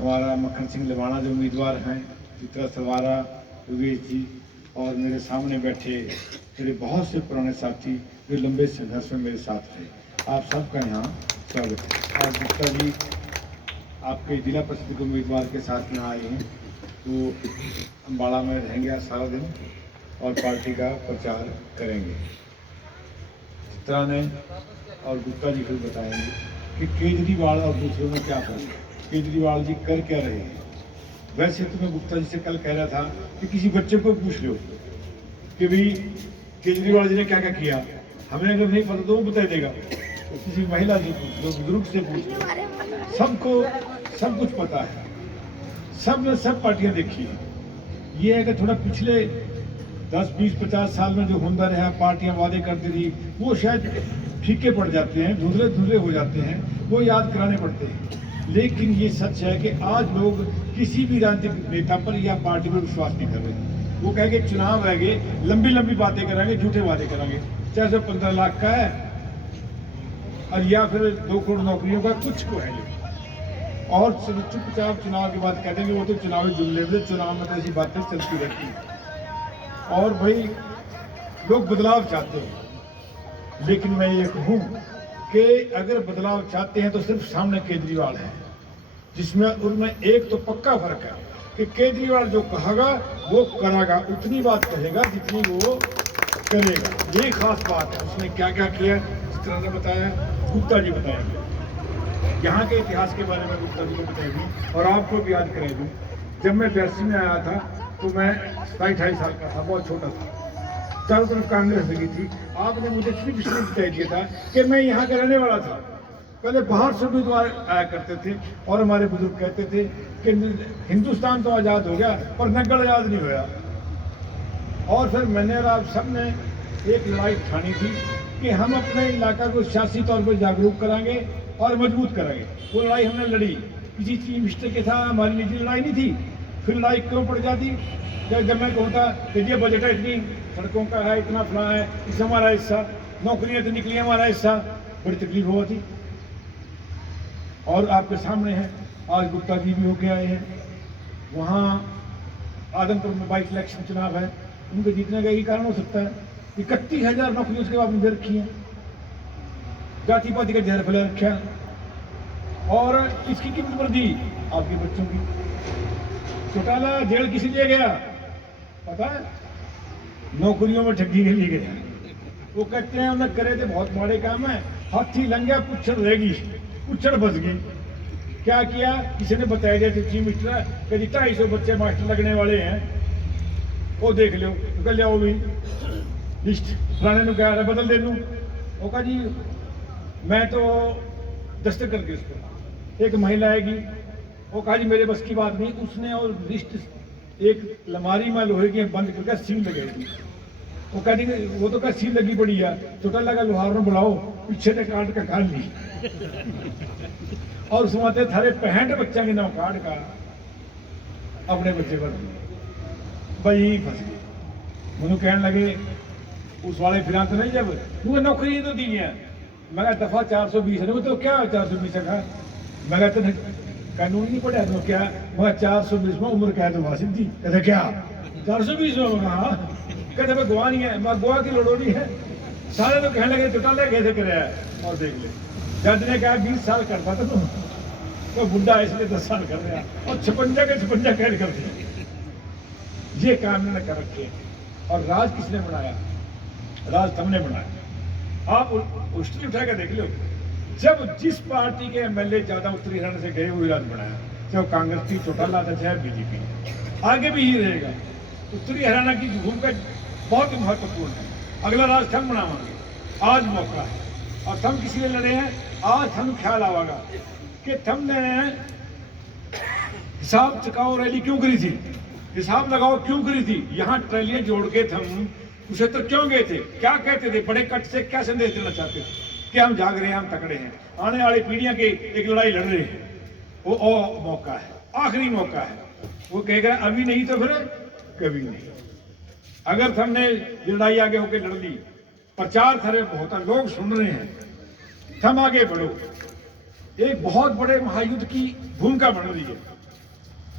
हमारा मक्खन सिंह लवाना जो उम्मीदवार हैं, चित्रा सलवारा, योगेश जी और मेरे सामने बैठे मेरे बहुत से पुराने साथी जो लंबे संघर्ष में मेरे साथ रहे, आप सबका यहाँ स्वागत है। आज गुप्ता जी आपके जिला परिषद के उम्मीदवार के साथ में आए हैं, तो अम्बाड़ा में रहेंगे आज सारा दिन और पार्टी का प्रचार करेंगे। चित्रा ने और गुप्ता जी फिर बताएंगे कि केजरीवाल और दूसरों में क्या फर्क है, केजरीवाल जी कर क्या रहे हैं। वैसे तो मैं गुप्ता जी से कल कह रहा था कि किसी बच्चे को पूछ लो कि भाई केजरीवाल जी ने क्या क्या किया, हमें अगर नहीं पता तो वो बता देगा। तो किसी महिला से पूछ लो, बुजुर्ग से पूछ लो, सबको सब कुछ पता है, सब ने सब पार्टियां देखी है। ये है कि थोड़ा पिछले 10, 20, 50 साल में जो होता रहा, पार्टियां वादे करती थी, वो शायद फीके पड़ जाते हैं, धुंधले धुंधले हो जाते हैं, वो याद कराने पड़ते हैं। लेकिन ये सच है कि आज लोग किसी भी राजनीतिक नेता पर या पार्टी पर विश्वास नहीं कर रहे। वो कहेंगे चुनाव आएंगे, लंबी लंबी बातें कराएंगे, झूठे वादे कराएंगे, चाहे सो 15 लाख का है और या फिर 2 करोड़ नौकरियों का, कुछ को है और चुपचाप चुनाव के बाद कह देंगे वो तो चुनावी जुमले में, चुनाव में तो ऐसी बातें चलती रहती हैं। और भाई लोग बदलाव चाहते हैं, लेकिन मैं ये कहूँ कि अगर बदलाव चाहते हैं तो सिर्फ सामने केजरीवाल है, जिसमें उनमें एक तो पक्का फर्क है कि केजरीवाल जो कहेगा वो करेगा, उतनी बात कहेगा जितनी वो करेगा। ये खास बात है। उसने क्या क्या किया जिस तरह से बताया, गुप्ता जी बताएंगे। यहाँ के इतिहास के बारे में गुप्ता जी को बताएंगे और आपको भी याद करेंगे। जब मैं 82 में आया था तो मैं 27-28 साल का था, बहुत छोटा था, चारों तरफ कांग्रेस लगी थी। आपने मुझे सिर्फ इसलिए बता दिया था कि मैं यहाँ का रहने वाला था। पहले बाहर से उम्मीदवार आया करते थे और हमारे बुजुर्ग कहते थे कि हिंदुस्तान तो आज़ाद हो गया पर नग्गड़ आज़ाद नहीं होया। और फिर मैंने और आप सब ने एक लड़ाई ठानी थी कि हम अपने इलाका को सियासी तौर पर जागरूक कराएंगे और मजबूत करेंगे। वो लड़ाई हमने लड़ी, किसी चीफ मिनिस्टर के साथ हमारी निजी लड़ाई नहीं थी। फिर लड़ाई क्यों पड़ जाती, जब मैं कहता कि ये बजट है, इतनी सड़कों का है, इतना फला है, इससे हमारा हिस्सा, नौकरियां तो निकली हमारा हिस्सा, बड़ी तकलीफ हुआ थी। और आपके सामने है, आज गुप्ता जी भी होके आए हैं, वहाँ आदमपुर में 22 इलेक्शन चुनाव है, उनके जीतने का यही कारण हो सकता है। 31,000 नौकरी उसके बाद दे रखी है, जाति पाति का जहर फैला रखा, और इसकी कीमत पर दी आपके बच्चों की। चौटाला जेल किसी लिए गया पता है? नौकरियों में ठगी के लिए गया। वो कहते हैं उन्हें करे थे बहुत बड़े काम है, हाथी लंघा पुच्छड़ रहेगी, पुच्छड़ फंस गई। क्या किया, किसी ने बताया दिया चीफ मिनिस्टर कि 250 बच्चे मास्टर लगने वाले हैं, वो देख लो। तो कह लिया वो भी लिस्ट फलाने को क्या बदल दे दूँ। वो कहा जी मैं तो दस्तक करके उस पर, एक महिला आएगी, वो कहा जी मेरे बस की बात नहीं। उसने और लिस्ट एक लमारी में लोहे की बंद करके सील लगेगी। वो कह देंगे वो तो क्या सील लगी पड़ी है, छोटा लगा लोहार में बुलाओ, पीछे से काट का काट ली और सुनाते थारे 65 बच्चा के नाम काट का अपने बच्चे पर भाई फंस गए। मुझे कहने लगे उस वाले फिर तो नहीं, जब मुझे नौकरी तो दी है, मैं दफा 420 है। तो क्या 420 है, मैं कहते कानून नहीं पढ़ा तो क्या, मैं 420 में उम्र कैद हुआ सीधी। कहते क्या 420 में? हाँ। कहते मैं गोवा नहीं है, मैं गोवा की लड़ोड़ी है। सारे तो कहने लगे चौटाला कैसे करे, और देख ले जज ने कहा 20 साल करता था तुम, तो बुढ़ा इसलिए 10 साल कर रहा, और 56 के 56 कैद कर दिया। ये काम इन्होंने कर रखे। और राज किसने बनाया? राज तुमने बनाया। आप हिस्ट्री उठा कर देख लो, जब जिस पार्टी के एमएलए ज्यादा उत्तरी हरियाणा से गए वही राज बनाया, चाहे वो कांग्रेस की चौटाला था चाहे बीजेपी, आगे भी ही रहेगा। उत्तरी हरियाणा की भूमिका बहुत ही महत्वपूर्ण है। अगला राज हम बनावांगे, आज मौका है। और हम किसी लिए लड़े हैं, आज हम ख्याल आवागा कि हमने हिसाब चुकाओ रैली क्यों करी थी, हिसाब लगाओ क्यों करी थी, यहाँ ट्रैलियां जोड़ के हम उसे तो क्यों गए थे, क्या कहते थे, बड़े कट से क्या संदेश देना चाहते थे कि हम जाग रहे हैं, हम तकड़े हैं, आने वाली पीढ़ियां की एक लड़ाई लड़ रहे हैं। वो मौका है, आखिरी मौका है। वो कहेगा अभी नहीं तो फिर कभी नहीं। अगर हमने लड़ाई आगे होकर लड़ ली, प्रचार करे बहुत, लोग सुन रहे हैं, हम आगे बढ़ो। एक बहुत बड़े महायुद्ध की भूमिका बन रही है।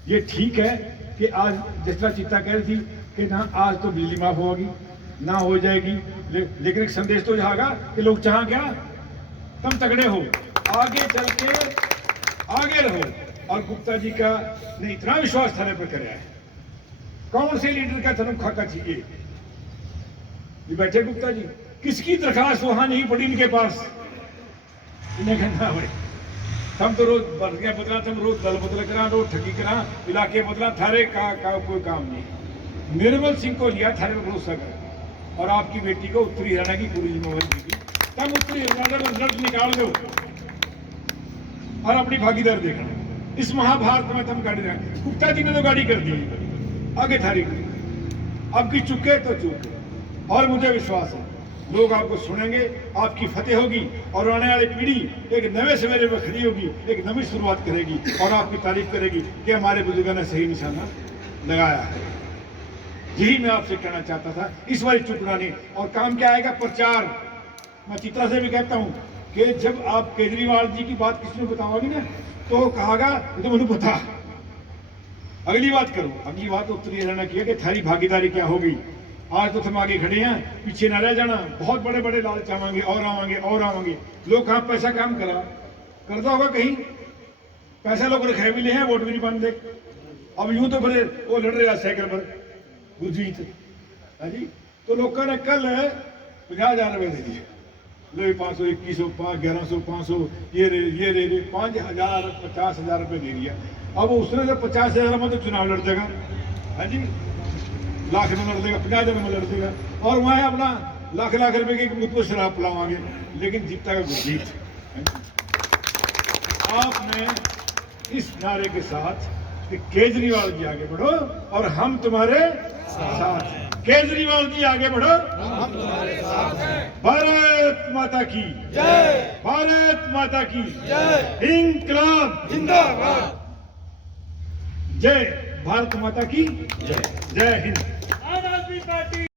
ये ठीक है कि आज जिस तरह चित्ता कह रही थी कि ना आज तो बिजली माफ होगी ना हो जाएगी, लेकिन एक संदेश तो जाएगा कि लोग चाह क्या, तुम तगड़े हो, आगे चल के आगे रहो। और गुप्ता जी का ने इतना विश्वास थाने पर कराया है, कौन से लीडर का थनम खाका चाहिए? ये बैठे गुप्ता जी, किसकी दरखास्त वहां नहीं पड़ी इनके पास? इन्हें कहना भाई तुम तो रोज बर्दियां बदला, तुम रोज दल बदल करा, रोज ठगी करा, इलाके बदला, थारे का कोई काम नहीं। निर्मल सिंह को लिया थारे में भरोसा कर, और आपकी बेटी को उत्तरी हरियाणा की पूरी जिम्मेवारी दी। तब उत्तरी हरियाणा में रिजल्ट निकाल दो और अपनी भागीदार देखना। इस महाभारत में तुम गाड़ी रहे, गुप्ता जी ने तो गाड़ी कर दी, आगे थारी अब की चुके तो चुके। और मुझे विश्वास है लोग आपको सुनेंगे, आपकी फतेह होगी, और आने वाली पीढ़ी एक नए सवेरे में खड़ी होगी, एक नई शुरुआत करेगी और आपकी तारीफ करेगी कि हमारे बुजुर्गों ने सही निशाना लगाया है। यही मैं आपसे कहना चाहता था, इस बार चुकना नहीं। और काम क्या आएगा? प्रचार। मैं चित्रा से भी कहता हूं कि जब आप केजरीवाल जी की बात किसी ने बताओगी ना तो कहागा तो मुझे पता, अगली बात करो। अगली बात उत्तरी हरियाणा की है कि थारी भागीदारी क्या होगी। आज तो तुम आगे खड़े हैं, पीछे न रह जाना। बहुत बड़े बड़े लालच आवांगे और आवांगे और आवांगे। लोग कहाँ पैसा काम करता होगा, कहीं पैसा लोग रखे भी ले हैं, वोट भी नहीं पाते। अब यूं तो फिर वो लड़ रहे साइकिल पर गुरजीत, हाँ जी। तो लोगों ने कल 50,000 रुपए दे दिए, लो 500, 2100, 1100, 500, ये 5,000, 50,000 रुपए दे दिया। अब उसने तो 50,000 में तो चुनाव लड़ देगा, हाँ जी, लाख में लड़ देगा, 50,000 में लड़ देगा, और वह अपना लाख लाख रुपए की मुझको शराब पिलावांगे, लेकिन जीतता का गुरजीत। आपने इस नारे के साथ कि केजरीवाल जी आगे बढ़ो और हम तुम्हारे साथ हैं। केजरीवाल जी आगे बढ़ो, हम तुम्हारे साथ हैं। भारत माता की जय, भारत माता की जय, इंकलाब जिंदाबाद, जय भारत माता की जय, जय हिंद।